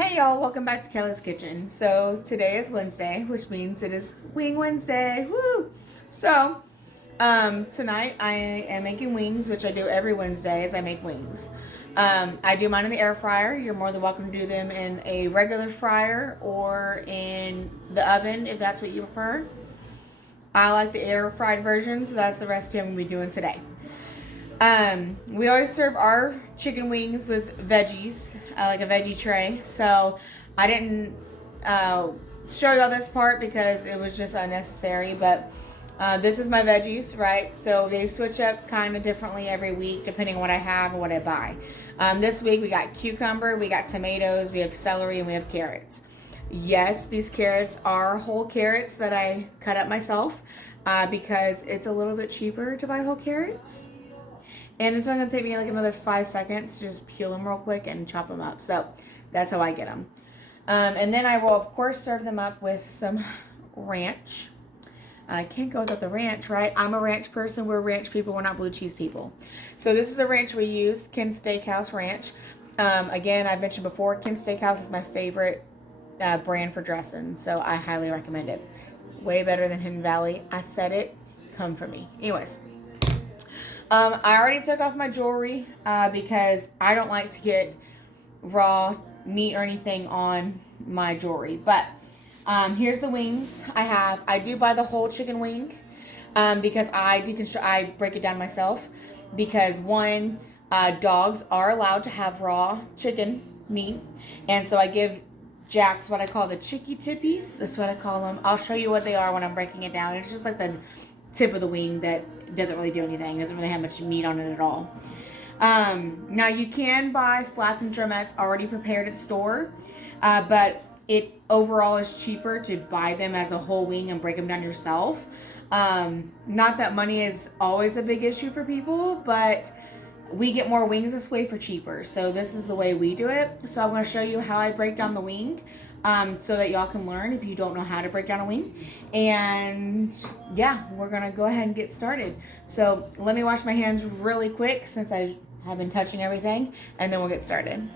Hey y'all, welcome back to Kelly's Kitchen. So today is Wednesday, which means it is Wing Wednesday. Woo! So tonight I am making wings, which I do every Wednesday as I make wings. I do mine in the air fryer. You're more than welcome to do them in a regular fryer or in the oven if that's what you prefer. I like the air fried version, so that's the recipe I'm gonna be doing today. We always serve our chicken wings with veggies, like a veggie tray. So I didn't show y'all this part because it was just unnecessary. But this is my veggies, right? So they switch up kind of differently every week depending on what I have and what I buy. This week we got cucumber, we got tomatoes, we have celery, and we have carrots. Yes, these carrots are whole carrots that I cut up myself because it's a little bit cheaper to buy whole carrots. And it's only going to take me like another 5 seconds to just peel them real quick and chop them up. So that's how I get them. And then I will, of course, serve them up with some ranch. I can't go without the ranch, right? I'm a ranch person. We're ranch people. We're not blue cheese people. So this is the ranch we use, Ken's Steakhouse Ranch. Again, I've mentioned before, Ken's Steakhouse is my favorite brand for dressing. So I highly recommend it. Way better than Hidden Valley. I said it. Come for me. Anyways. I already took off my jewelry because I don't like to get raw meat or anything on my jewelry. But here's the wings I have. I do buy the whole chicken wing because I break it down myself. Because one, dogs are allowed to have raw chicken meat, and so I give Jax what I call the chicky tippies. That's what I call them. I'll show you what they are when I'm breaking it down. It's just like the tip of the wing that doesn't really do anything. It doesn't really have much meat on it at all. Now you can buy flats and drumettes already prepared at the store, but it overall is cheaper to buy them as a whole wing and break them down yourself. Not that money is always a big issue for people, but we get more wings this way for cheaper. So this is the way we do it. So I'm going to show you how I break down the wing. So that y'all can learn if you don't know how to break down a wing. And yeah, we're gonna go ahead and get started. So let me wash my hands really quick since I have been touching everything, and then we'll get started.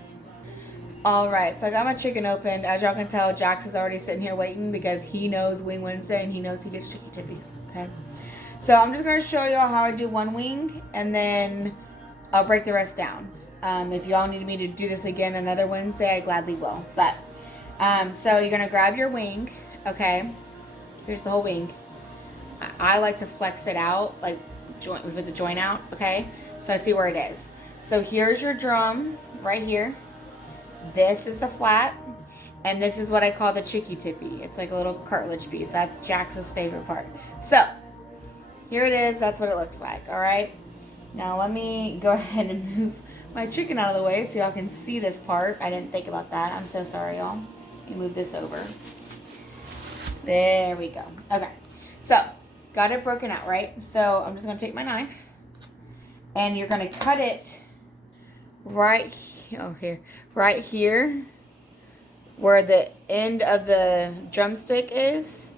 All right, so I got my chicken opened. As y'all can tell, Jax is already sitting here waiting because he knows Wing Wednesday and he knows he gets chicky tippies, okay? So I'm just gonna show y'all how I do one wing, and then I'll break the rest down. If y'all need me to do this again another Wednesday, I gladly will, but so you're gonna grab your wing, okay? Here's the whole wing. I like to flex it out, like with the joint out, okay? So I see where it is. So here's your drum right here. This is the flat, and this is what I call the chicky tippy. It's like a little cartilage piece. That's Jax's favorite part. So here it is. That's what it looks like. All right. Now let me go ahead and move my chicken out of the way so y'all can see this part. I didn't think about that. I'm so sorry, y'all. Let me move this over. There we go. Okay. So, got it broken out, right? So, I'm just going to take my knife. And you're going to cut it right here. Right here. Where the end of the drumstick is.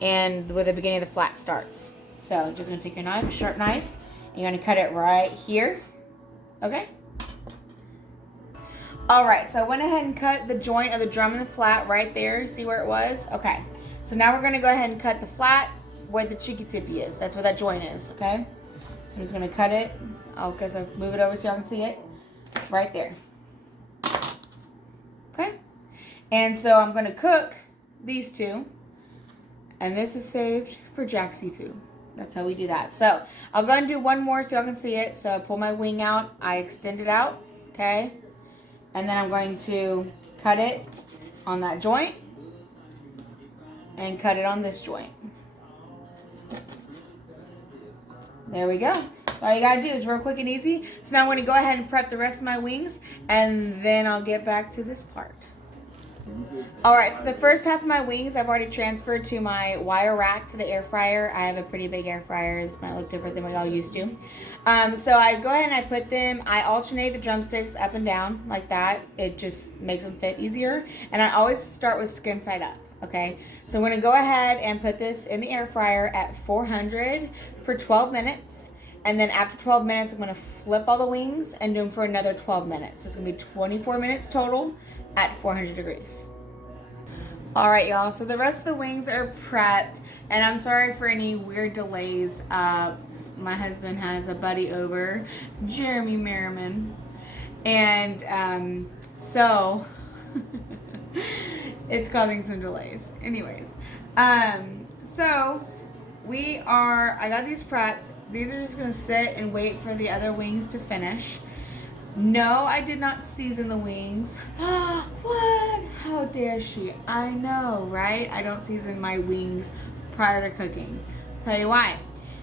And where the beginning of the flat starts. So, just going to take your knife, a sharp knife. And you're going to cut it right here. Okay? Alright, so I went ahead and cut the joint of the drum and the flat right there. See where it was? Okay. So now we're going to go ahead and cut the flat where the chicky tippy is. That's where that joint is, okay? So I'm just going to cut it. Okay, so move it over so y'all can see it. Right there. Okay? And so I'm going to cook these two. And this is saved for Jaxie Poo. That's how we do that. So I'll go and do one more so y'all can see it. So I pull my wing out. I extend it out. Okay? And then I'm going to cut it on that joint and cut it on this joint. There we go. So all you gotta do is real quick and easy. So now I'm gonna go ahead and prep the rest of my wings, and then I'll get back to this part. Alright, so the first half of my wings I've already transferred to my wire rack for the air fryer. I have a pretty big air fryer. This might look different than what y'all used to. So I go ahead and I put them, I alternate the drumsticks up and down like that. It just makes them fit easier. And I always start with skin side up, okay? So I'm going to go ahead and put this in the air fryer at 400 for 12 minutes. And then after 12 minutes, I'm going to flip all the wings and do them for another 12 minutes. So it's going to be 24 minutes total. at 400 degrees. All right, y'all, so the rest of the wings are prepped, and I'm sorry for any weird delays. My husband has a buddy over, Jeremy Merriman, and so it's causing some delays. Anyways, so I got these prepped. These are just gonna sit and wait for the other wings to finish. No, I did not season the wings. What? How dare she? I know, right? I don't season my wings prior to cooking. Tell you why.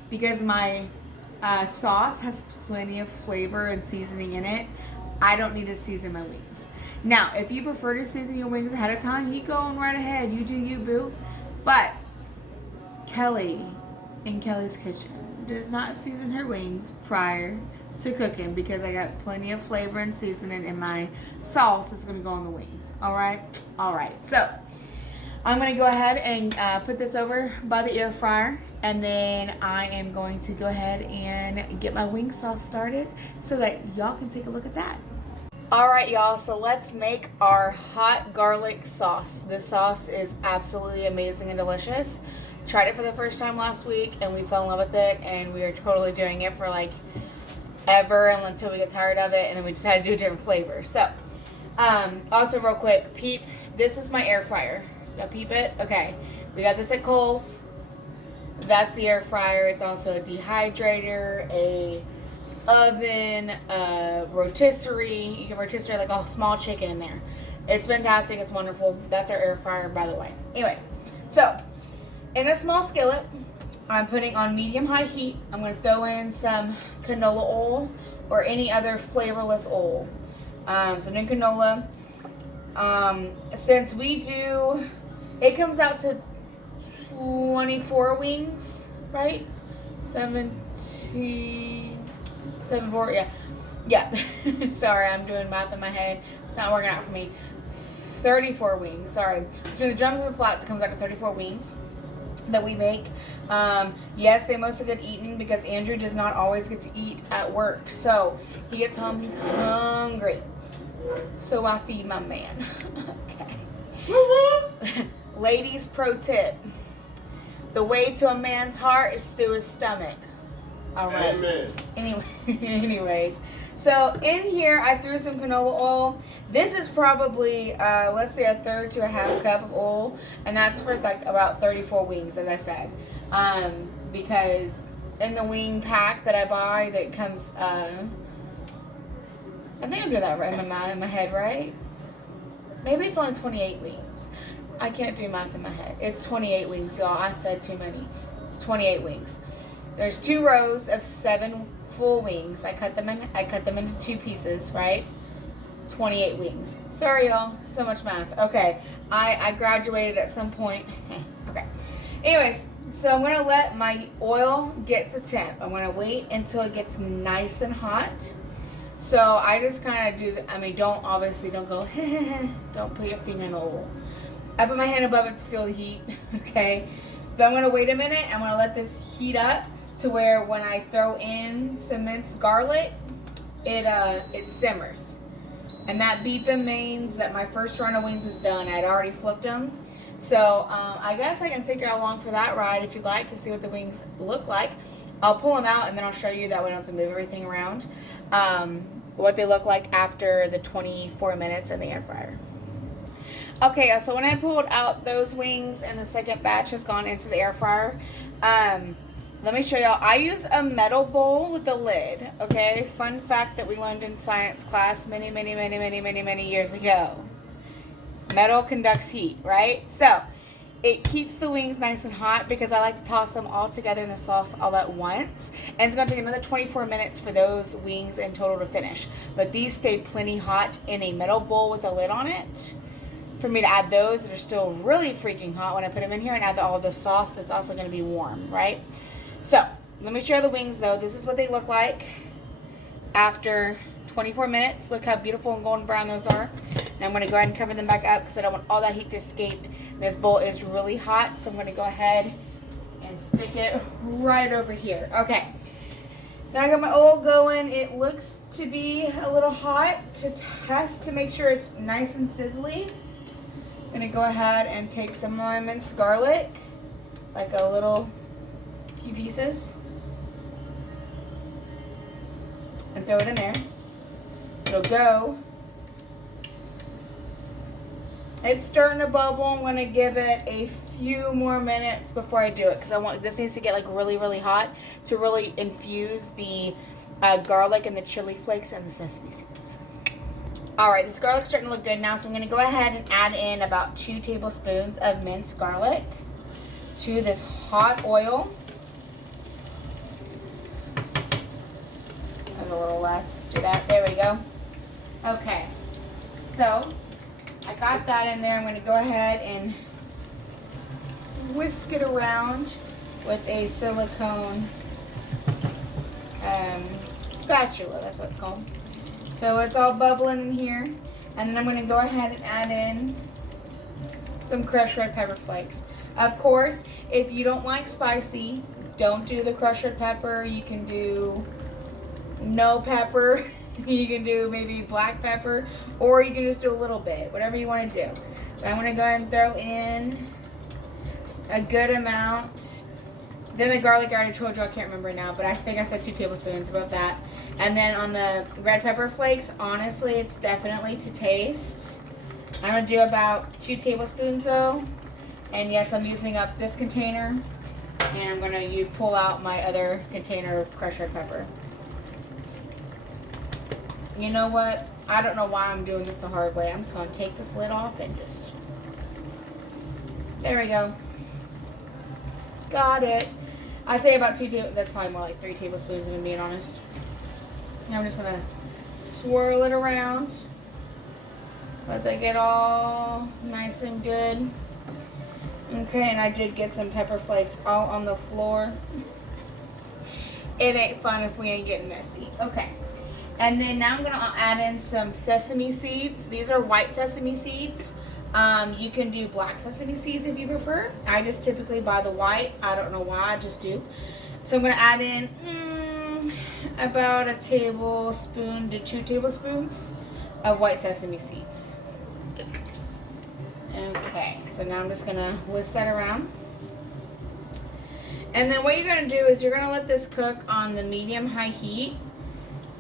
Because my sauce has plenty of flavor and seasoning in it. I don't need to season my wings. Now, if you prefer to season your wings ahead of time, you go on right ahead. You do you, boo. But Kelly in Kelly's Kitchen does not season her wings prior to cooking because I got plenty of flavor and seasoning in my sauce that's gonna go on the wings. All right. So I'm gonna go ahead and put this over by the air fryer, and then I am going to go ahead and get my wing sauce started so that y'all can take a look at that. All right, y'all, so let's make our hot garlic sauce. This sauce is absolutely amazing and delicious. Tried it for the first time last week and we fell in love with it, and we are totally doing it for like ever until we get tired of it, and then we decided to do a different flavor. So also real quick, peep, this is my air fryer. Y'all peep it? Okay, we got this at Kohl's. That's the air fryer. It's also a dehydrator, a oven, a rotisserie. You can rotisserie like a small chicken in there. It's fantastic. It's wonderful. That's our air fryer, by the way. Anyways, so in a small skillet, I'm putting on medium-high heat. I'm going to throw in some canola oil or any other flavorless oil. So no canola. Since we do, it comes out to 24 wings, right? 74, yeah. Sorry, I'm doing math in my head. It's not working out for me. 34 wings, sorry. Between the drums and the flats, it comes out to 34 wings that we make. Yes, they mostly get eaten because Andrew does not always get to eat at work. So he gets home, he's hungry. So I feed my man. Okay. Ladies, pro tip. The way to a man's heart is through his stomach. All right. Amen. Anyways, so in here I threw some canola oil. This is probably, let's say, a third to a half cup of oil, and that's for like about 34 wings, as I said. Because in the wing pack that I buy, that comes, I think I'm doing that right in my head, right? Maybe it's only 28 wings. I can't do math in my head. It's 28 wings, y'all. I said too many. It's 28 wings. There's 2 rows of 7 full wings. I cut them into 2 pieces, right? 28 wings. Sorry, y'all. So much math. Okay. I graduated at some point. Okay. Anyways, so I'm going to let my oil get to temp. I'm going to wait until it gets nice and hot. So I just kind of do, don't go, don't put your finger in the oil. I put my hand above it to feel the heat, okay? But I'm going to wait a minute. I'm going to let this heat up to where when I throw in some minced garlic, it simmers. And that beeping means that my first run of wings is done. I'd already flipped them. So I guess I can take you along for that ride if you'd like to see what the wings look like. I'll pull them out and then I'll show you, that way I don't have to move everything around, what they look like after the 24 minutes in the air fryer. Okay, so when I pulled out those wings and the second batch has gone into the air fryer, let me show y'all. I use a metal bowl with a lid, okay? Fun fact that we learned in science class many years ago. Metal conducts heat, right? So it keeps the wings nice and hot because I like to toss them all together in the sauce all at once. And it's going to take another 24 minutes for those wings in total to finish. But these stayed plenty hot in a metal bowl with a lid on it for me to add those that are still really freaking hot when I put them in here, and add all the sauce that's also going to be warm, right? So let me show you the wings though. This is what they look like after 24 minutes. Look how beautiful and golden brown those are. Now I'm going to go ahead and cover them back up because I don't want all that heat to escape. This bowl is really hot, so I'm going to go ahead and stick it right over here. Okay. Now I got my oil going. It looks to be a little hot. To test to make sure it's nice and sizzly, I'm gonna go ahead and take some of my minced garlic, like a little few pieces, and throw it in there. It'll go. It's starting to bubble. I'm gonna give it a few more minutes before I do it because I want this needs to get like really, really hot to really infuse the garlic and the chili flakes and the sesame seeds. All right, this garlic's starting to look good now, so I'm gonna go ahead and add in about 2 tablespoons of minced garlic to this hot oil. And a little less. Do that. There we go. Okay, so I got that in there. I'm going to go ahead and whisk it around with a silicone spatula. That's what it's called. So it's all bubbling in here. And then I'm going to go ahead and add in some crushed red pepper flakes. Of course, if you don't like spicy, don't do the crushed red pepper. You can do no pepper. You can do maybe black pepper, or you can just do a little bit, whatever you want to do. So I'm going to go ahead and throw in a good amount. Then the garlic, I already told you, I can't remember now, but I think I said 2 tablespoons, about that. And then on the red pepper flakes, honestly, it's definitely to taste. I'm going to do about 2 tablespoons though. And yes, I'm using up this container, and I'm going to pull out my other container of crushed red pepper. You know what? I don't know why I'm doing this the hard way. I'm just going to take this lid off and just... There we go. Got it. I say about 2 tablespoons. That's probably more like 3 tablespoons, if I'm being honest. And I'm just going to swirl it around. Let that get all nice and good. Okay, and I did get some pepper flakes all on the floor. It ain't fun if we ain't getting messy. Okay. And then now I'm going to add in some sesame seeds. These are white sesame seeds. You can do black sesame seeds if you prefer. I just typically buy the white. I don't know why, I just do. So I'm going to add in about a tablespoon to 2 tablespoons of white sesame seeds. Okay, so now I'm just going to whisk that around. And then what you're going to do is you're going to let this cook on the medium-high heat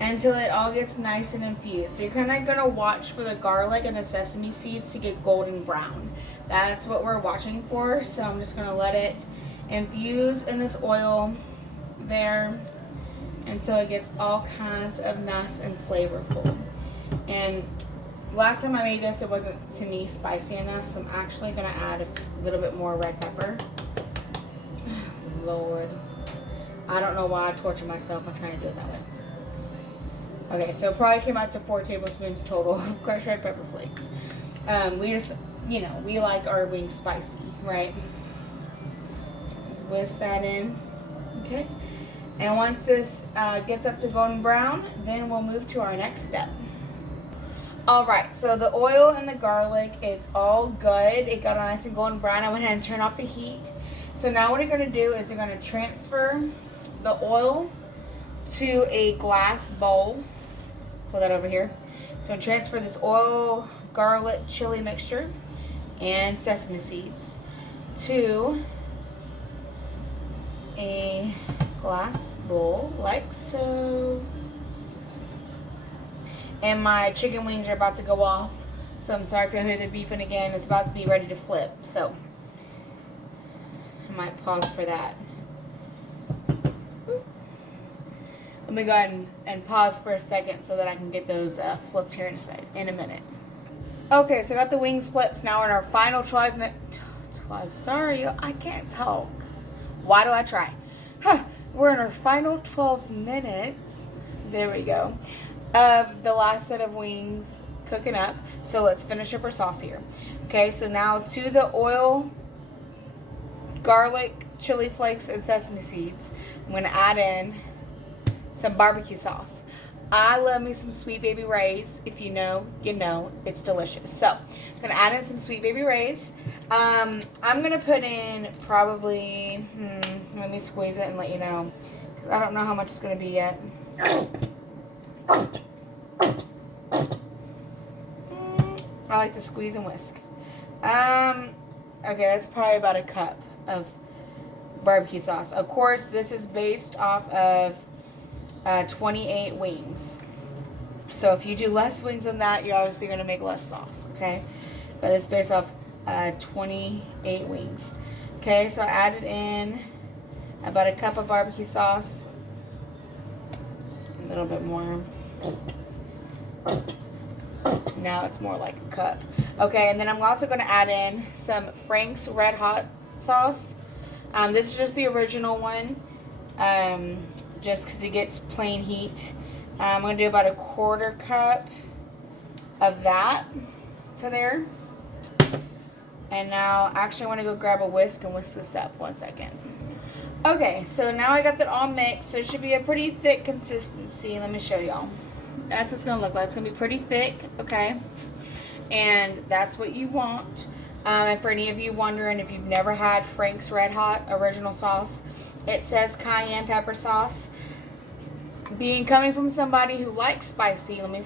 until it all gets nice and infused. So you're kind of going to watch for the garlic and the sesame seeds to get golden brown. That's what we're watching for. So I'm just going to let it infuse in this oil there until it gets all kinds of nice and flavorful. And last time I made this, it wasn't, to me, spicy enough. So I'm actually going to add a little bit more red pepper. Lord. I don't know why I torture myself on trying to do it that way. Okay, so it probably came out to 4 tablespoons total of crushed red pepper flakes. We just, you know, we like our wings spicy, right? So just whisk that in, okay? And once this gets up to golden brown, then we'll move to our next step. All right, so the oil and the garlic is all good. It got nice and golden brown. I went ahead and turned off the heat. So now what you're gonna do is you're gonna transfer the oil to a glass bowl. Pull that over here. So transfer this oil, garlic, chili mixture, and sesame seeds to a glass bowl, like so. And my chicken wings are about to go off, so I'm sorry if you hear the beeping again. It's about to be ready to flip, so I might pause for that. Let me go ahead and pause for a second so that I can get those flipped here in a minute. Okay, so I got the wings flipped. Now we're in our final 12 minutes. Sorry, I can't talk. Why do I try? We're in our final 12 minutes. There we go. Of the last set of wings cooking up. So let's finish up our sauce here. Okay, so now to the oil, garlic, chili flakes, and sesame seeds, I'm going to add in some barbecue sauce. I love me some Sweet Baby Ray's. If you know, you know. It's delicious. So, I'm going to add in some Sweet Baby Ray's. I'm going to put in probably, let me squeeze it and let you know, because So I don't know how much it's going to be yet. I like to squeeze and whisk. Okay, that's probably about a cup of barbecue sauce. Of course, this is based off of 28 wings. So if you do less wings than that, you're obviously going to make less sauce, okay? But it's based off 28 wings. Okay, so I added in about a cup of barbecue sauce. A little bit more. Now it's more like a cup. Okay, and then I'm also going to add in some Frank's Red Hot sauce. This is just the original one, just because it gets plain heat. I'm going to do about a 1/4 cup of that to there. And now, actually, I want to go grab a whisk and whisk this up. 1 second. Okay, so now I got that all mixed. So it should be a pretty thick consistency. Let me show y'all. That's what it's going to look like. It's going to be pretty thick, okay? And that's what you want. And for any of you wondering if you've never had Frank's Red Hot original sauce, it says cayenne pepper sauce. Coming from somebody who likes spicy, let me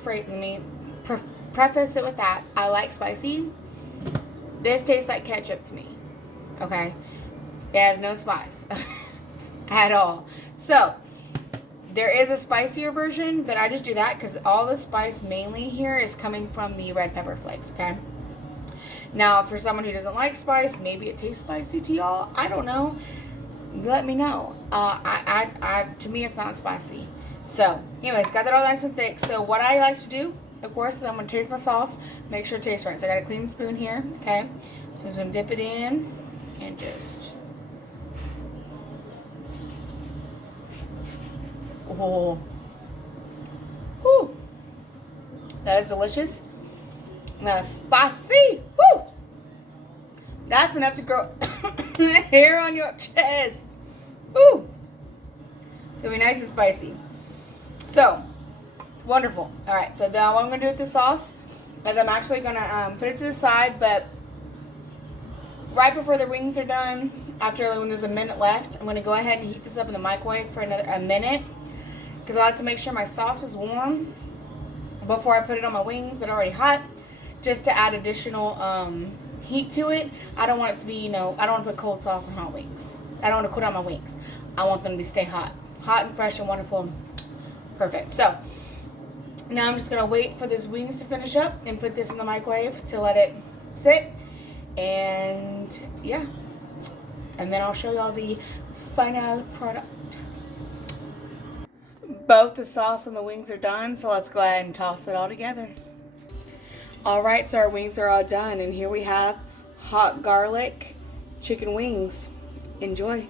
preface it with that. I like spicy. This tastes like ketchup to me. Okay? It has no spice at all. So, there is a spicier version, but I just do that because all the spice mainly here is coming from the red pepper flakes, okay? Now, for someone who doesn't like spice, maybe it tastes spicy to y'all. I don't know. Let me know. To me, it's not spicy. So, anyways, got that all nice and thick. So, what I like to do, of course, is I'm going to taste my sauce. Make sure it tastes right. So, I got a clean spoon here, okay? So, I'm just going to dip it in and just... Oh. Whew. That is delicious. Now, spicy. Woo! That's enough to grow hair on your chest. Woo! It'll be nice and spicy. So, it's wonderful. Alright, so now what I'm going to do with the sauce is I'm actually going to put it to the side, but right before the wings are done, when there's a minute left, I'm going to go ahead and heat this up in the microwave for a minute, because I like to make sure my sauce is warm before I put it on my wings that are already hot, just to add additional heat to it. I don't want it to be, I don't want to put cold sauce on hot wings. I don't want to cool down my wings. I want them to stay hot. Hot and fresh and wonderful. Perfect. So, now I'm just going to wait for these wings to finish up and put this in the microwave to let it sit. And, yeah. And then I'll show y'all the final product. Both the sauce and the wings are done, so let's go ahead and toss it all together. Alright, so our wings are all done, and here we have hot garlic chicken wings. Enjoy.